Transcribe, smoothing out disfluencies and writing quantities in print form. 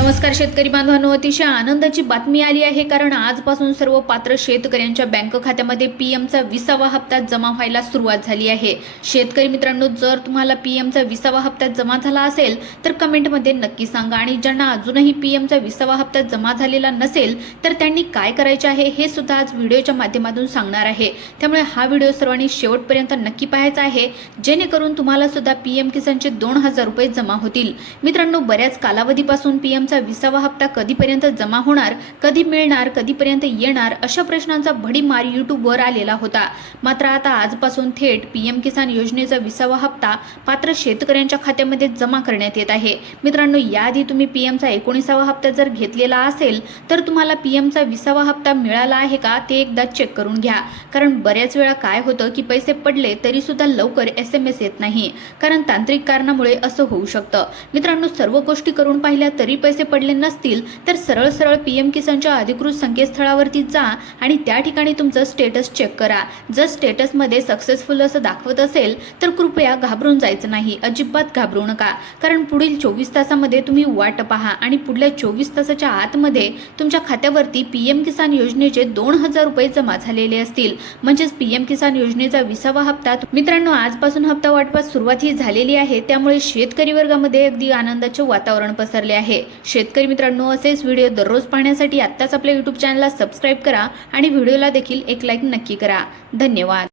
नमस्कार शेतकरी बांधवांनो, अतिशय आनंदाची बातमी आली आहे, कारण आजपासून सर्व पात्र शेतकऱ्यांच्या बँक खात्यामध्ये पीएमचा 20वा हप्ता जमा व्हायला सुरुवात झाली आहे। शेतकरी मित्रांनो, जर तुम्हाला पीएमचा 20वा हप्ता जमा झाला असेल तर कमेंटमध्ये नक्की सांगा, आणि ज्यांना अजूनही पीएमचा 20वा हप्ता जमा झालेला नसेल तर त्यांनी काय करायचे आहे हे सुद्धा आज व्हिडिओच्या माध्यमातून सांगणार आहे। त्यामुळे हा व्हिडिओ सर्वांनी शेवटपर्यंत नक्की पाहायचा आहे, जेणेकरून तुम्हाला सुद्धा पीएम किसानचे 2000 रुपये जमा होतील। मित्रांनो, बऱ्याच कालावधीपासून पीएमचा 20वा हप्ता कधीपर्यंत जमा होणार, कधी मिळणार, कधीपर्यंत येणार अशा प्रश्नांचा भडीमार यूट्यूबवर आलेला होता। मात्र आता आजपासून थेट पीएम किसान योजनेचा 20वा हप्ता पात्र शेतकऱ्यांच्या खात्यामध्ये जमा करण्यात येत आहे। मित्रांनो, याआधी तुम्ही पीएमचा 19वा हप्ता जर घेतलेला असेल तर तुम्हाला पीएमचा 20वा हप्ता मिळाला आहे का ते एकदा चेक करून घ्या, कारण बऱ्याच वेळा काय होतं की पैसे पडले तरी सुद्धा लवकर SMS येत नाही, कारण तांत्रिक कारणामुळे असं होऊ शकतं। मित्रांनो, सर्व गोष्टी करून पाहिल्या तरी पैसे पडले नसतील तर सरळ पीएम किसानच्या अधिकृत संकेतस्थळावरती जा आणि त्या ठिकाणी तुमचं स्टेटस चेक करा। जर स्टेटसमध्ये सक्सेसफुल असं दाखवत असेल तर कृपया घाबरून जायचं नाही, अजिबात घाबरू नका, कारण पुढील 24 तासामध्ये तुम्ही वाट पहा आणि पुढल्या 24 तासाच्या आतमध्ये तुमच्या खात्यावरती पीएम किसान योजनेचे 2000 रुपये जमा झालेले असतील, म्हणजेच पीएम किसान योजनेचा 20वा हप्ता। मित्रांनो, आजपासून हप्ता वाटपास सुरुवात ही झालेली आहे, त्यामुळे शेतकरी वर्गामध्ये अगदी आनंदाचे वातावरण पसरले आहे। शेतकरी मित्रांनो, असेच व्हिडिओ दररोज पाहण्यासाठी आत्ताच आपल्या YouTube चॅनलला सबस्क्राईब करा आणि व्हिडिओला देखील एक लाईक नक्की करा। धन्यवाद।